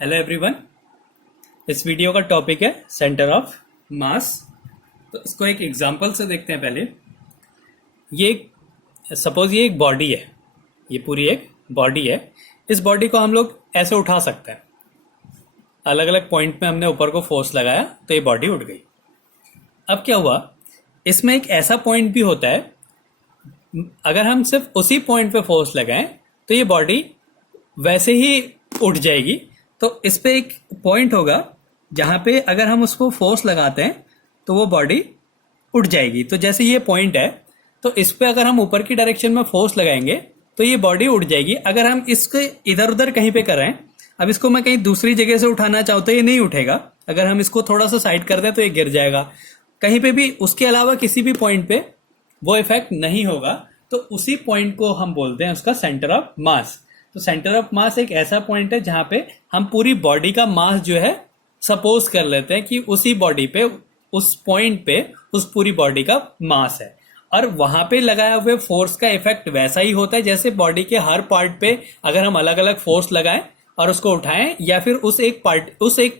Hello everyone. इस video का topic है सेंटर ऑफ मास। तो इसको एक एग्जांपल से देखते हैं। पहले सपोज ये एक बॉडी है, ये पूरी एक बॉडी है। इस बॉडी को हम लोग ऐसे उठा सकते हैं। अलग अलग पॉइंट में हमने ऊपर को फोर्स लगाया तो ये बॉडी उठ गई। अब क्या हुआ, इसमें एक ऐसा पॉइंट भी होता है, अगर हम सिर्फ उसी पॉइंट पे फोर्स लगाएं तो ये बॉडी वैसे ही उठ जाएगी। तो इस पे एक पॉइंट होगा जहां पे अगर हम उसको फोर्स लगाते हैं तो वो बॉडी उठ जाएगी। तो जैसे ये पॉइंट है, तो इस पे अगर हम ऊपर की डायरेक्शन में फोर्स लगाएंगे तो ये बॉडी उठ जाएगी। अगर हम इसको इधर उधर कहीं पे कर रहे हैं, अब इसको मैं कहीं दूसरी जगह से उठाना चाहूँ तो ये नहीं उठेगा। अगर हम इसको थोड़ा सा साइड कर दें तो ये गिर जाएगा। कहीं पे भी उसके अलावा किसी भी पॉइंट पे वो इफेक्ट नहीं होगा। तो उसी पॉइंट को हम बोलते हैं उसका सेंटर ऑफ मास। तो सेंटर ऑफ मास एक ऐसा पॉइंट है जहां पे हम पूरी बॉडी का मास जो है सपोज कर लेते हैं कि उसी बॉडी पे, उस पॉइंट पे उस पूरी बॉडी का मास है। और वहां पे लगाए हुए फोर्स का इफेक्ट वैसा ही होता है जैसे बॉडी के हर पार्ट पे अगर हम अलग अलग फोर्स लगाएं और उसको उठाएं, या फिर उस एक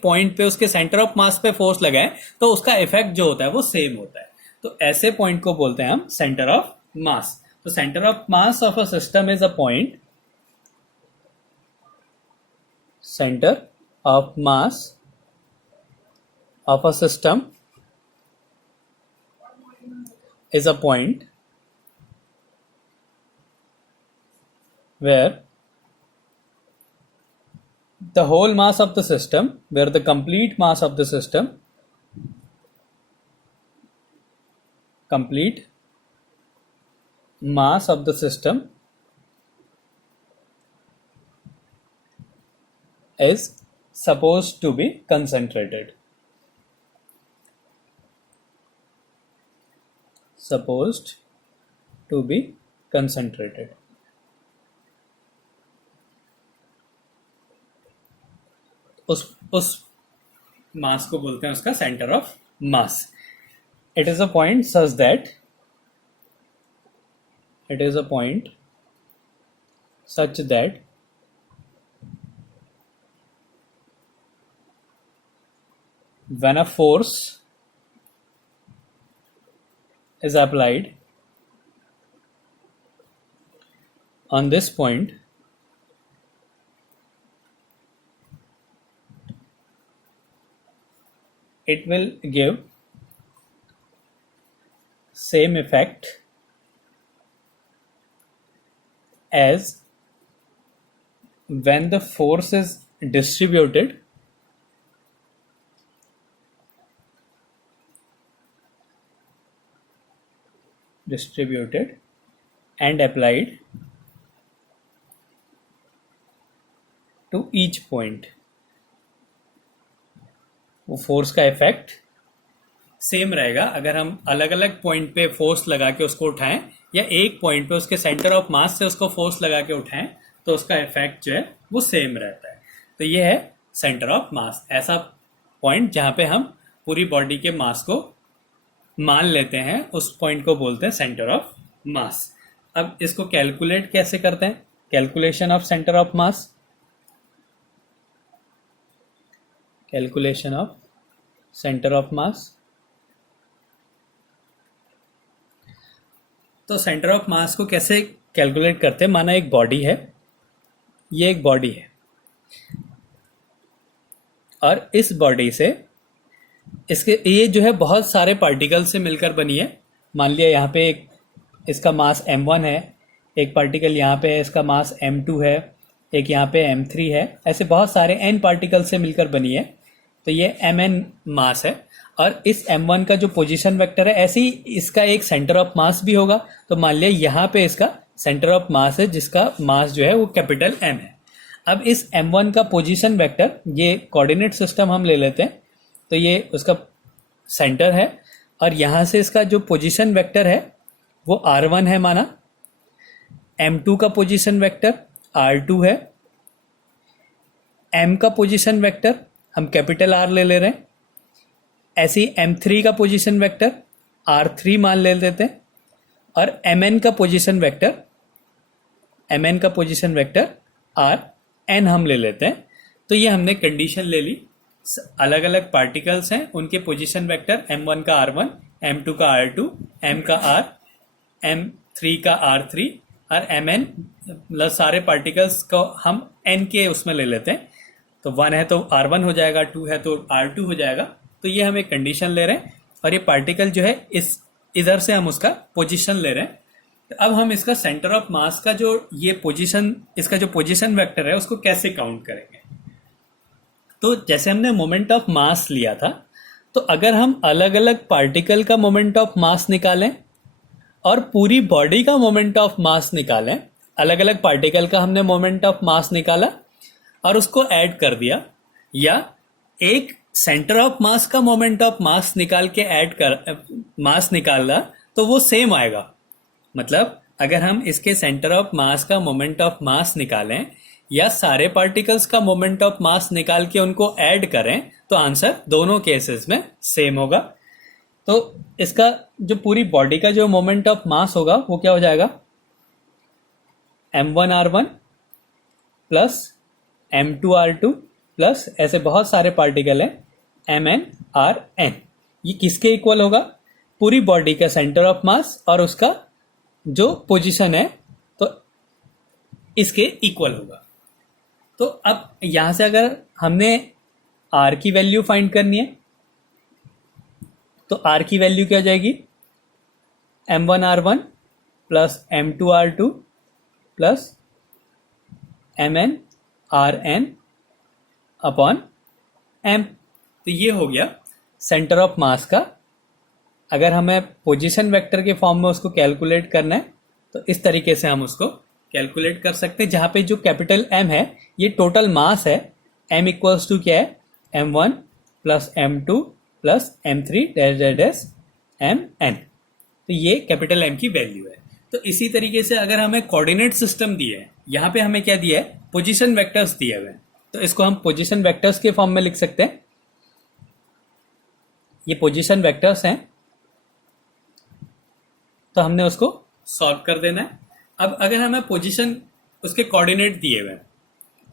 पॉइंट पे उसके सेंटर ऑफ मास पे फोर्स लगाएं तो उसका इफेक्ट जो होता है वो सेम होता है। तो ऐसे पॉइंट को बोलते हैं हम सेंटर ऑफ मास। तो centre of mass of a system is a point, center of mass of a system is a point where the whole mass of the system, where the complete mass of the system, complete mass of the system is supposed to be concentrated. Supposed to be concentrated. उस मास को बोलते हैं उसका centre of mass. It is a point such that when a force is applied on this point, it will give same effect as when the force is distributed and applied to each point. वो force का effect same रहेगा अगर हम अलग अलग point पे force लगा के उसको उठाएं या एक पॉइंट पे उसके सेंटर ऑफ मास से उसको फोर्स लगा के उठाएं तो उसका इफेक्ट जो है वो सेम रहता है। तो ये है सेंटर ऑफ मास, ऐसा पॉइंट जहां पे हम पूरी बॉडी के मास को मान लेते हैं, उस पॉइंट को बोलते हैं सेंटर ऑफ मास। अब इसको कैलकुलेट कैसे करते हैं? Calculation of centre of mass, calculation of centre of mass. तो सेंटर ऑफ मास को कैसे कैलकुलेट करते हैं? माना एक बॉडी है, ये एक बॉडी है और इस बॉडी से इसके ये जो है बहुत सारे पार्टिकल से मिलकर बनी है। मान लिया यहाँ पे एक इसका मास m1 है, एक पार्टिकल यहाँ पे है इसका मास m2 है, एक यहाँ पे m3 है, ऐसे बहुत सारे n पार्टिकल से मिलकर बनी है। तो ये mn मास है और इस m1 का जो पोजीशन वेक्टर है, ऐसे ही इसका एक सेंटर ऑफ मास भी होगा। तो मान लिया यहाँ पे इसका सेंटर ऑफ मास है जिसका मास जो है वो कैपिटल M है। अब इस m1 का पोजीशन वेक्टर, ये कोऑर्डिनेट सिस्टम हम ले लेते हैं, तो ये उसका सेंटर है और यहाँ से इसका जो पोजीशन वेक्टर है वो r1 है माना, m2 का पोजीशन वेक्टर r2 है, m का पोजीशन वेक्टर हम कैपिटल R ले ले रहे हैं, ऐसे ही m3 का पोजीशन वेक्टर r3 मान ले लेते हैं और mn का पोजीशन वेक्टर r n हम ले लेते हैं। तो ये हमने कंडीशन ले ली, अलग अलग पार्टिकल्स हैं, उनके पोजीशन वेक्टर m1 का r1, m2 का r2, m का r, m3 का r3 और mn प्लस सारे पार्टिकल्स को हम n के उसमें ले लेते हैं। तो 1 है तो r1 हो जाएगा, 2 है तो r2 हो जाएगा। तो ये हम एक कंडीशन ले रहे हैं और ये पार्टिकल जो है इस इधर से हम उसका पोजीशन ले रहे हैं। तो अब हम इसका सेंटर ऑफ मास का जो ये पोजीशन, इसका जो पोजीशन वेक्टर है उसको कैसे काउंट करेंगे। तो जैसे हमने मोमेंट ऑफ मास लिया था, तो अगर हम अलग अलग पार्टिकल का मोमेंट ऑफ मास निकालें और पूरी बॉडी का मोमेंट ऑफ मास निकालें, अलग अलग पार्टिकल का हमने मोमेंट ऑफ मास निकाला और उसको ऐड कर दिया, या एक सेंटर ऑफ मास का मोमेंट ऑफ मास निकाल के ऐड कर मास निकाला तो वो सेम आएगा। मतलब अगर हम इसके सेंटर ऑफ मास का मोमेंट ऑफ मास निकालें या सारे पार्टिकल्स का मोमेंट ऑफ मास निकाल के उनको ऐड करें तो आंसर दोनों केसेस में सेम होगा। तो इसका जो पूरी बॉडी का जो मोमेंट ऑफ मास होगा वो क्या हो जाएगा, m1r1 प्लस m2r2 प्लस ऐसे बहुत सारे पार्टिकल हैं mnrn। ये किसके इक्वल होगा, पूरी बॉडी का सेंटर ऑफ मास और उसका जो पोजीशन है तो इसके इक्वल होगा। तो अब यहां से अगर हमने r की वैल्यू फाइंड करनी है तो r की वैल्यू क्या हो जाएगी, m1r1 plus m2r2 plus mnrn upon m। तो ये हो गया सेंटर ऑफ मास का। अगर हमें पोजीशन वेक्टर के फॉर्म में उसको कैलकुलेट करना है तो इस तरीके से हम उसको कैलकुलेट कर सकते हैं, जहां पे जो कैपिटल M है ये टोटल मास है। M इक्वल्स टू क्या है, m1 plus m2 plus m3 dash dash dash mn। तो ये कैपिटल M की वैल्यू है। तो इसी तरीके से अगर हमें कोऑर्डिनेट सिस्टम दिए है, यहाँ पे हमें क्या दिया है, पोजीशन वेक्टर्स दिए हुए हैं, तो इसको हम पोजीशन वेक्टर्स के फॉर्म में लिख सकते हैं। ये पोजीशन वेक्टर्स हैं तो हमने उसको सॉल्व कर देना है। अब अगर हमें पोजीशन उसके कोऑर्डिनेट दिए हुए हैं,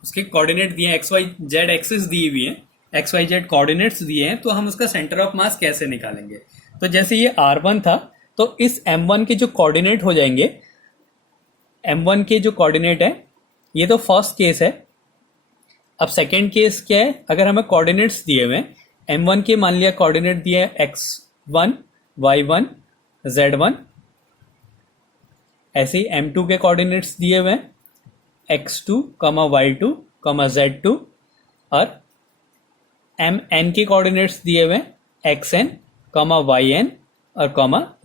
उसके कोऑर्डिनेट दिए हैं, एक्स वाई जेड एक्सिस दी हुई है, एक्स वाई जेड कोऑर्डिनेट्स दिए हैं, तो हम उसका सेंटर ऑफ मास कैसे निकालेंगे। तो जैसे ये r1 था तो इस m1 के जो कोऑर्डिनेट हो जाएंगे, m1 के जो कोऑर्डिनेट है, ये तो फर्स्ट केस है। अब सेकेंड केस क्या है, अगर हमें कोऑर्डिनेट्स दिए हुए हैं, m1 के मान लिया कोऑर्डिनेट दिए है x1 y1 z1, ऐसे ही m2 के कोऑर्डिनेट्स दिए हुए हैं x2, y2, z2 और mn के कोऑर्डिनेट्स दिए हुए हैं xn, yn और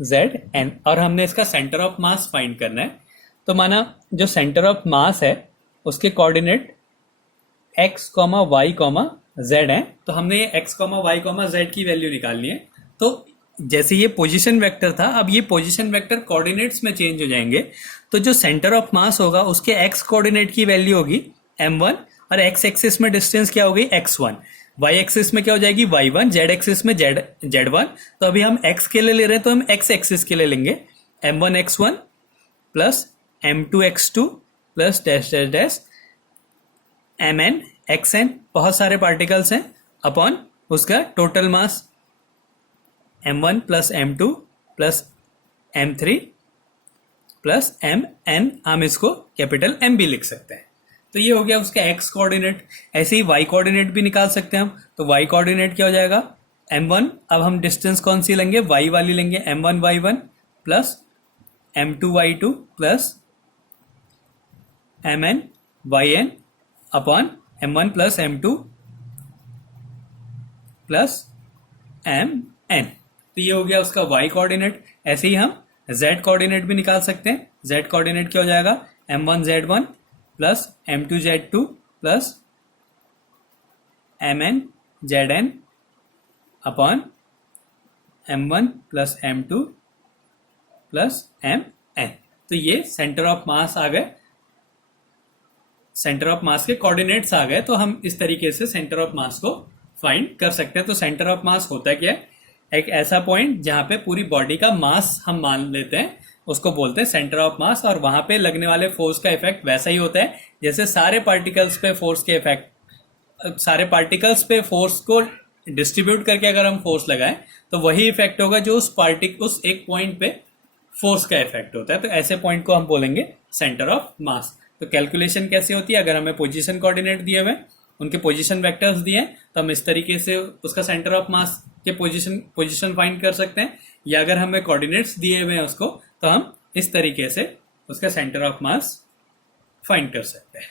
zn, और हमने इसका सेंटर ऑफ मास फाइंड करना है। तो माना जो सेंटर ऑफ मास है उसके कोऑर्डिनेट x, y, z है, तो हमने ये x, y, z की वैल्यू निकालनी है। तो जैसे ये पोजीशन वेक्टर था, अब ये पोजीशन वेक्टर कोऑर्डिनेट्स में चेंज हो जाएंगे, तो जो सेंटर ऑफ मास होगा उसके x कोऑर्डिनेट की वैल्यू होगी m1 और x एक्सिस में डिस्टेंस क्या होगी x1, y एक्सिस में क्या हो जाएगी y1, z एक्सिस में z1। तो अभी हम x के लिए ले रहे हैं तो हम x एक्सिस के लिए लेंगे m1 x1 plus m2 x2 plus dash dash dash mn xn, बहुत सारे पार्टिकल्स हैं, अपॉन उसका total mass m1 plus m2 plus m3 plus mn, हम इसको कैपिटल M भी लिख सकते हैं। तो ये हो गया उसका x कोऑर्डिनेट। ऐसे ही y कोऑर्डिनेट भी निकाल सकते हैं हम। तो y कोऑर्डिनेट क्या हो जाएगा, m1, अब हम डिस्टेंस कौन सी लेंगे, y वाली लेंगे, m1 y1 plus m2 y2 plus mn yn upon m1 plus m2 plus mn। तो ये हो गया उसका y कोऑर्डिनेट। ऐसे ही हम z कोऑर्डिनेट भी निकाल सकते हैं। z कोऑर्डिनेट क्या हो जाएगा, m1 z1 plus m2 z2 plus mn zn upon m1 plus m2 plus mn। तो ये सेंटर ऑफ मास आ गए, सेंटर ऑफ मास के कोऑर्डिनेट्स आ गए। तो हम इस तरीके से सेंटर ऑफ मास को फाइंड कर सकते हैं। तो सेंटर ऑफ मास होता क्या है, एक ऐसा पॉइंट जहां पे पूरी बॉडी का मास हम मान लेते हैं, उसको बोलते हैं सेंटर ऑफ मास, और वहां पे लगने वाले फोर्स का इफेक्ट वैसा ही होता है जैसे सारे पार्टिकल्स पे फोर्स के इफेक्ट सारे पार्टिकल्स पे फोर्स को डिस्ट्रीब्यूट करके अगर हम फोर्स लगाएं तो वही इफेक्ट होगा जो उस एक पॉइंट पे फोर्स का इफेक्ट होता है। तो ऐसे पॉइंट को हम बोलेंगे सेंटर ऑफ मास। तो कैलकुलेशन कैसे होती है, अगर हमें पोजीशन कोऑर्डिनेट दिए हुए, उनके पोजीशन वेक्टर्स दिए, तो हम इस तरीके से उसका सेंटर ऑफ मास के पोजीशन फाइंड कर सकते हैं, या अगर हमें कोऑर्डिनेट्स दिए हुए हैं उसको, तो हम इस तरीके से उसका सेंटर ऑफ मास फाइंड कर सकते हैं।